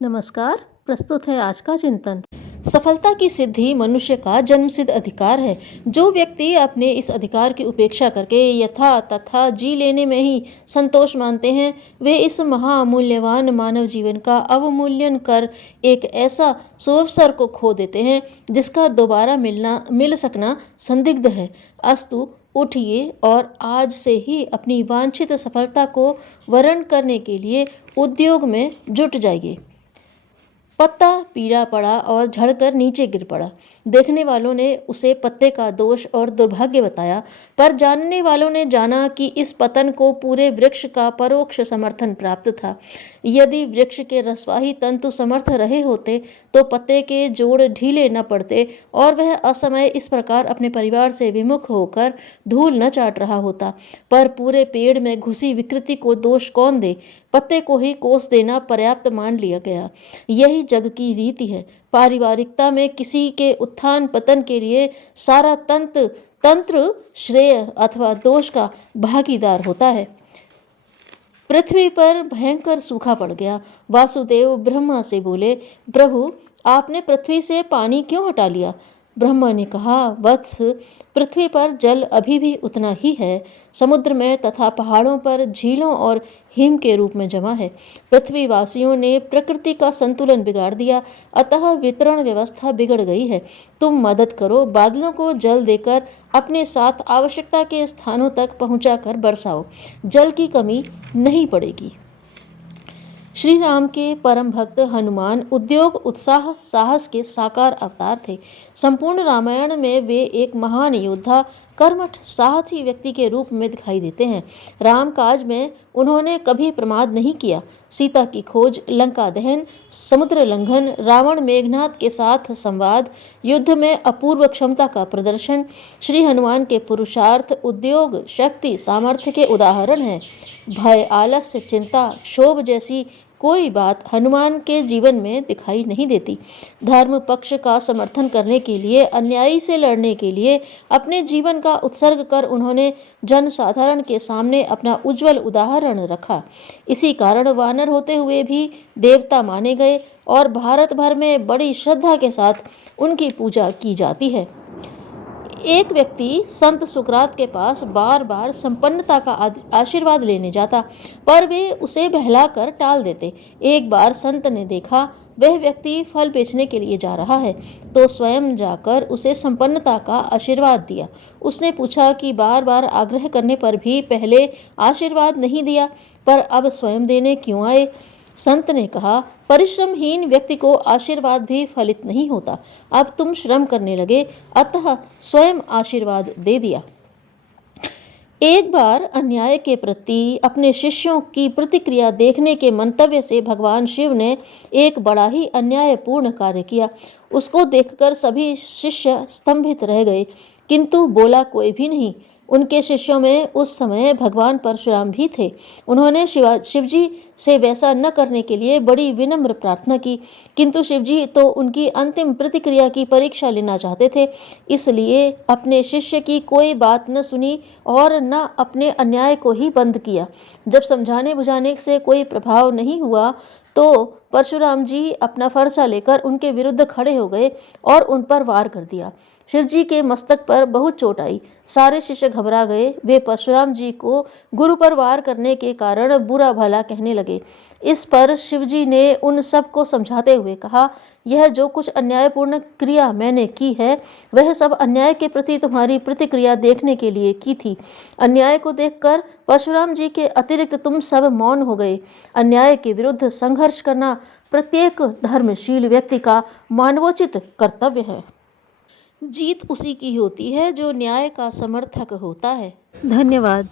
नमस्कार। प्रस्तुत है आज का चिंतन। सफलता की सिद्धि मनुष्य का जन्मसिद्ध अधिकार है। जो व्यक्ति अपने इस अधिकार की उपेक्षा करके यथा तथा जी लेने में ही संतोष मानते हैं, वे इस महामूल्यवान मानव जीवन का अवमूल्यन कर एक ऐसा सुअवसर को खो देते हैं जिसका दोबारा मिल सकना संदिग्ध है। अस्तु, उठिए और आज से ही अपनी वांछित सफलता को वर्ण करने के लिए उद्योग में जुट जाइए। पत्ता पीला पड़ा और झड़कर नीचे गिर पड़ा। देखने वालों ने उसे पत्ते का दोष और दुर्भाग्य बताया, पर जानने वालों ने जाना कि इस पतन को पूरे वृक्ष का परोक्ष समर्थन प्राप्त था। यदि वृक्ष के रसवाही तंतु समर्थ रहे होते तो पत्ते के जोड़ ढीले न पड़ते और वह असमय इस प्रकार अपने परिवार से विमुख होकर धूल न चाट रहा होता। पर पूरे पेड़ में घुसी विकृति को दोष कौन दे? पत्ते को ही कोस देना पर्याप्त मान लिया गया। यही जग की रीति है। पारिवारिकता में किसी के उत्थान पतन के लिए सारा तंत्र श्रेय अथवा दोष का भागीदार होता है। पृथ्वी पर भयंकर सूखा पड़ गया। वासुदेव ब्रह्मा से बोले, प्रभु, आपने पृथ्वी से पानी क्यों हटा लिया? ब्रह्मा ने कहा, वत्स, पृथ्वी पर जल अभी भी उतना ही है। समुद्र में तथा पहाड़ों पर झीलों और हिम के रूप में जमा है। पृथ्वीवासियों ने प्रकृति का संतुलन बिगाड़ दिया, अतः वितरण व्यवस्था बिगड़ गई है। तुम मदद करो, बादलों को जल देकर अपने साथ आवश्यकता के स्थानों तक पहुंचाकर बरसाओ। जल की कमी नहीं पड़ेगी। श्री राम के परम भक्त हनुमान उद्योग, उत्साह, साहस के साकार अवतार थे। संपूर्ण रामायण में वे एक महान योद्धा, कर्मठ, साहसी व्यक्ति के रूप में दिखाई देते हैं। राम काज में उन्होंने कभी प्रमाद नहीं किया। सीता की खोज, लंका दहन, समुद्र लंघन, रावण मेघनाथ के साथ संवाद, युद्ध में अपूर्व क्षमता का प्रदर्शन श्री हनुमान के पुरुषार्थ, उद्योग, शक्ति, सामर्थ्य के उदाहरण हैं। भय, आलस्य, चिंता, क्षोभ जैसी कोई बात हनुमान के जीवन में दिखाई नहीं देती। धर्म पक्ष का समर्थन करने के लिए, अन्यायी से लड़ने के लिए अपने जीवन का उत्सर्ग कर उन्होंने जनसाधारण के सामने अपना उज्जवल उदाहरण रखा। इसी कारण वानर होते हुए भी देवता माने गए और भारत भर में बड़ी श्रद्धा के साथ उनकी पूजा की जाती है। एक व्यक्ति संत सुकरात के पास बार बार संपन्नता का आशीर्वाद लेने जाता, पर वे उसे बहलाकर टाल देते। एक बार संत ने देखा वह व्यक्ति फल बेचने के लिए जा रहा है, तो स्वयं जाकर उसे संपन्नता का आशीर्वाद दिया। उसने पूछा कि बार बार आग्रह करने पर भी पहले आशीर्वाद नहीं दिया, पर अब स्वयं देने क्यों आए? संत ने कहा, परिश्रमहीन व्यक्ति को आशीर्वाद भी फलित नहीं होता। अब तुम श्रम करने लगे, अतः स्वयं आशीर्वाद दे दिया। एक बार अन्याय के प्रति अपने शिष्यों की प्रतिक्रिया देखने के मंतव्य से भगवान शिव ने एक बड़ा ही अन्यायपूर्ण कार्य किया। उसको देखकर सभी शिष्य स्तंभित रह गए, किंतु बोला कोई भी नहीं। उनके शिष्यों में उस समय भगवान परशुराम भी थे। उन्होंने शिवजी से वैसा न करने के लिए बड़ी विनम्र प्रार्थना की, किंतु शिवजी तो उनकी अंतिम प्रतिक्रिया की परीक्षा लेना चाहते थे। इसलिए अपने शिष्य की कोई बात न सुनी और न अपने अन्याय को ही बंद किया। जब समझाने बुझाने से कोई प्रभाव नहीं हुआ तो परशुराम जी अपना फरसा लेकर उनके विरुद्ध खड़े हो गए और उन पर वार कर दिया। शिवजी के मस्तक पर बहुत चोट आई। सारे शिष्य घबरा गए। वे परशुराम जी को गुरु पर वार करने के कारण बुरा भला कहने लगे। इस पर शिवजी ने उन सब को समझाते हुए कहा, यह जो कुछ अन्यायपूर्ण क्रिया मैंने की है, वह सब अन्याय के प्रति तुम्हारी प्रतिक्रिया देखने के लिए की थी। अन्याय को देखकर परशुराम जी के अतिरिक्त तुम सब मौन हो गए। अन्याय के विरुद्ध संघर्ष करना प्रत्येक धर्मशील व्यक्ति का मानवोचित कर्तव्य है। जीत उसी की होती है जो न्याय का समर्थक होता है। धन्यवाद।